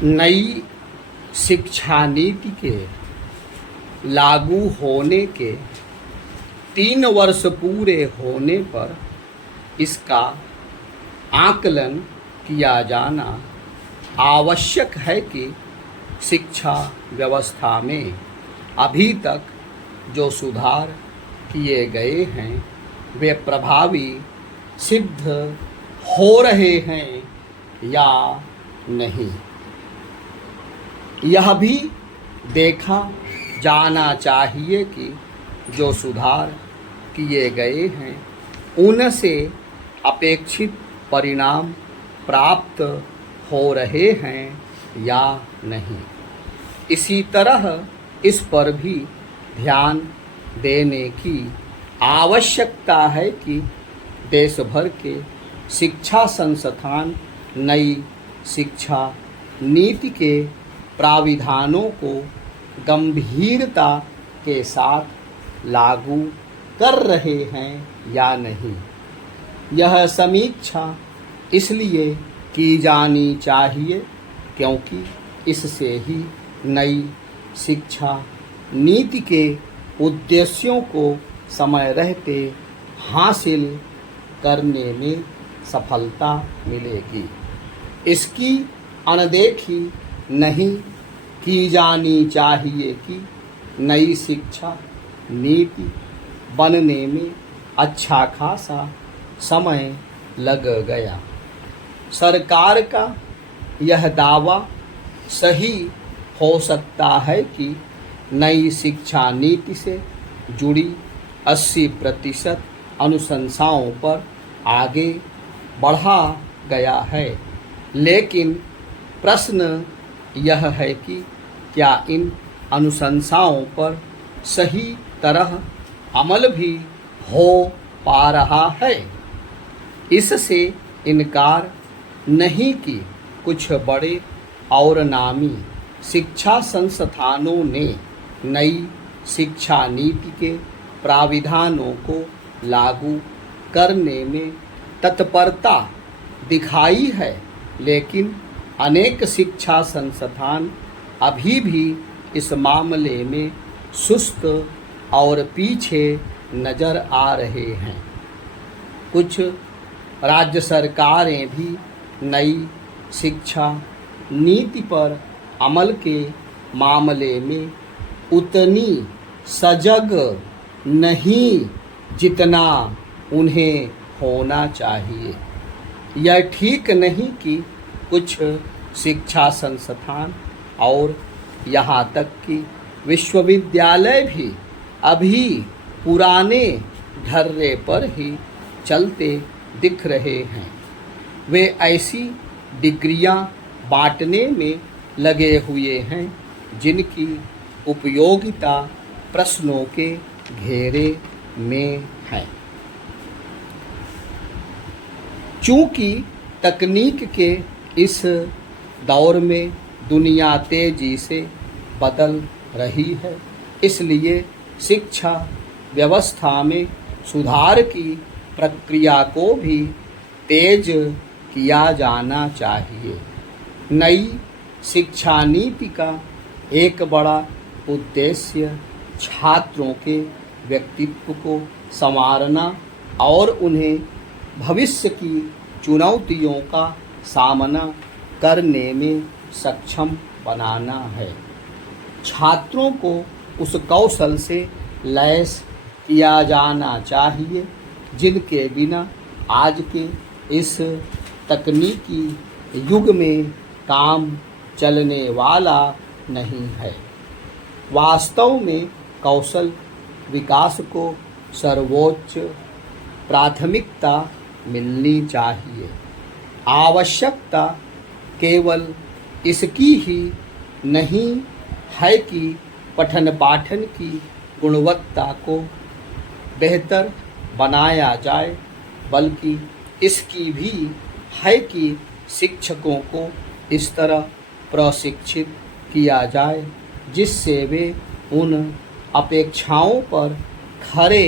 नई शिक्षा नीति के लागू होने के 3 वर्ष पूरे होने पर इसका आकलन किया जाना आवश्यक है कि शिक्षा व्यवस्था में अभी तक जो सुधार किए गए हैं वे प्रभावी सिद्ध हो रहे हैं या नहीं, यह भी देखा जाना चाहिए कि जो सुधार किए गए हैं उनसे अपेक्षित परिणाम प्राप्त हो रहे हैं या नहीं। इसी तरह इस पर भी ध्यान देने की आवश्यकता है कि देश भर के शिक्षा संस्थान नई शिक्षा नीति के प्राविधानों को गंभीरता के साथ लागू कर रहे हैं या नहीं। यह समीक्षा इसलिए की जानी चाहिए क्योंकि इससे ही नई शिक्षा नीति के उद्देश्यों को समय रहते हासिल करने में सफलता मिलेगी। इसकी अनदेखी नहीं की जानी चाहिए कि नई शिक्षा नीति बनने में अच्छा खासा समय लग गया। सरकार का यह दावा सही हो सकता है कि नई शिक्षा नीति से जुड़ी 80% अनुशंसाओं पर आगे बढ़ा गया है, लेकिन प्रश्न यह है कि क्या इन अनुशंसाओं पर सही तरह अमल भी हो पा रहा है। इससे इनकार नहीं कि कुछ बड़े और नामी शिक्षा संस्थानों ने नई शिक्षा नीति के प्राविधानों को लागू करने में तत्परता दिखाई है, लेकिन अनेक शिक्षा संस्थान अभी भी इस मामले में सुस्त और पीछे नज़र आ रहे हैं। कुछ राज्य सरकारें भी नई शिक्षा नीति पर अमल के मामले में उतनी सजग नहीं जितना उन्हें होना चाहिए। यह ठीक नहीं कि कुछ शिक्षा संस्थान और यहाँ तक कि विश्वविद्यालय भी अभी पुराने ढर्रे पर ही चलते दिख रहे हैं। वे ऐसी डिग्रियां बांटने में लगे हुए हैं जिनकी उपयोगिता प्रश्नों के घेरे में है। चूँकि तकनीक के इस दौर में दुनिया तेजी से बदल रही है, इसलिए शिक्षा व्यवस्था में सुधार की प्रक्रिया को भी तेज किया जाना चाहिए। नई शिक्षा नीति का एक बड़ा उद्देश्य छात्रों के व्यक्तित्व को संवारना और उन्हें भविष्य की चुनौतियों का सामना करने में सक्षम बनाना है। छात्रों को उस कौशल से लैस किया जाना चाहिए जिनके बिना आज के इस तकनीकी युग में काम चलने वाला नहीं है। वास्तव में कौशल विकास को सर्वोच्च प्राथमिकता मिलनी चाहिए। आवश्यकता केवल इसकी ही नहीं है कि पठन पाठन की गुणवत्ता को बेहतर बनाया जाए, बल्कि इसकी भी है कि शिक्षकों को इस तरह प्रशिक्षित किया जाए जिससे वे उन अपेक्षाओं पर खरे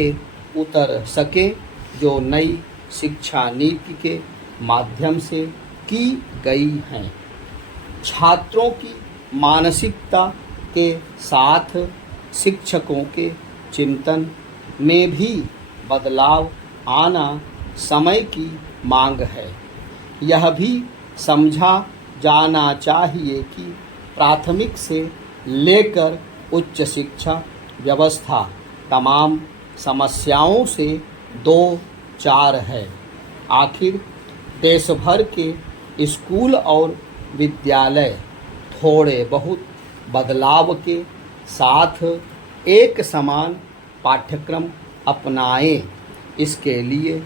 उतर सकें जो नई शिक्षा नीति के माध्यम से की गई हैं। छात्रों की मानसिकता के साथ शिक्षकों के चिंतन में भी बदलाव आना समय की मांग है। यह भी समझा जाना चाहिए कि प्राथमिक से लेकर उच्च शिक्षा व्यवस्था तमाम समस्याओं से दो चार है। आखिर देश भर के स्कूल और विद्यालय थोड़े बहुत बदलाव के साथ एक समान पाठ्यक्रम अपनाएं। इसके लिए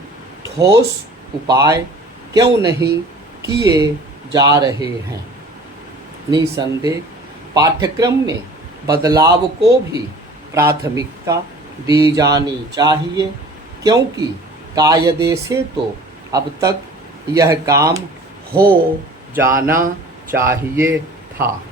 ठोस उपाय क्यों नहीं किए जा रहे हैं। निसंदेह पाठ्यक्रम में बदलाव को भी प्राथमिकता दी जानी चाहिए, क्योंकि कायदे से तो अब तक यह काम हो जाना चाहिए था।